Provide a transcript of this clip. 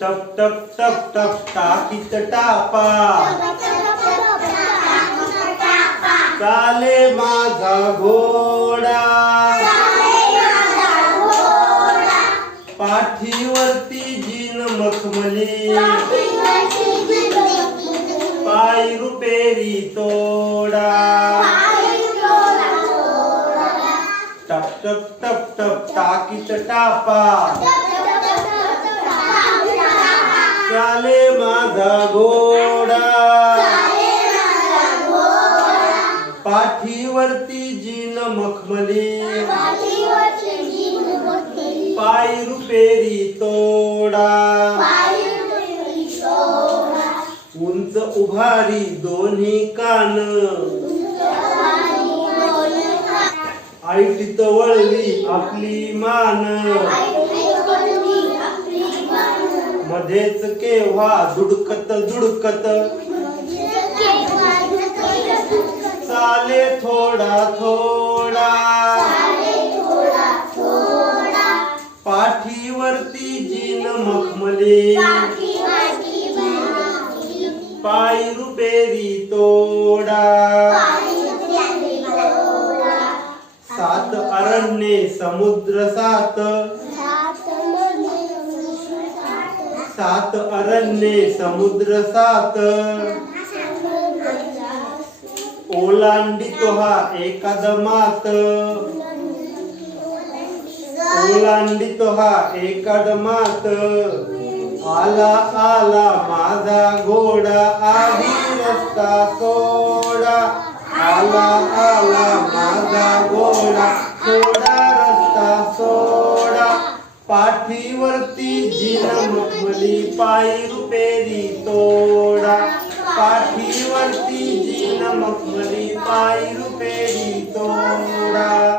टप टप टप टप टाकीत टापा. चाले माझा घोडा. पाठीवरती जीन मखमली. पाय रुपेरी तोडा. टप टप टप टप टाकीत टापा. माझा घोडा पाठीवरती जीन मखमली. पाय रुपेरी तोडा. उंच उभारी दोन्ही कान. आईटी तवळली आपली मान. मध्येच केव्हा दुडकत दुडकत चाले थोडा थोडा. पाठीवरती जीन मखमली. पाय रुपेरी तोडा. सात अरण्ये समुद्र सात. सात अरण्ये समुद्र सात. ओलांडितो हा एकादमात ओलांडितो हा एकादमात आला आला माझा घोडा आधी रस्ता सोडा. आला आला माझा घोडा सोडा पाठीवरती जिन मखमली पायी रुपेरी तोडा. पाठीवरती जिन मखमली पायी रुपेरी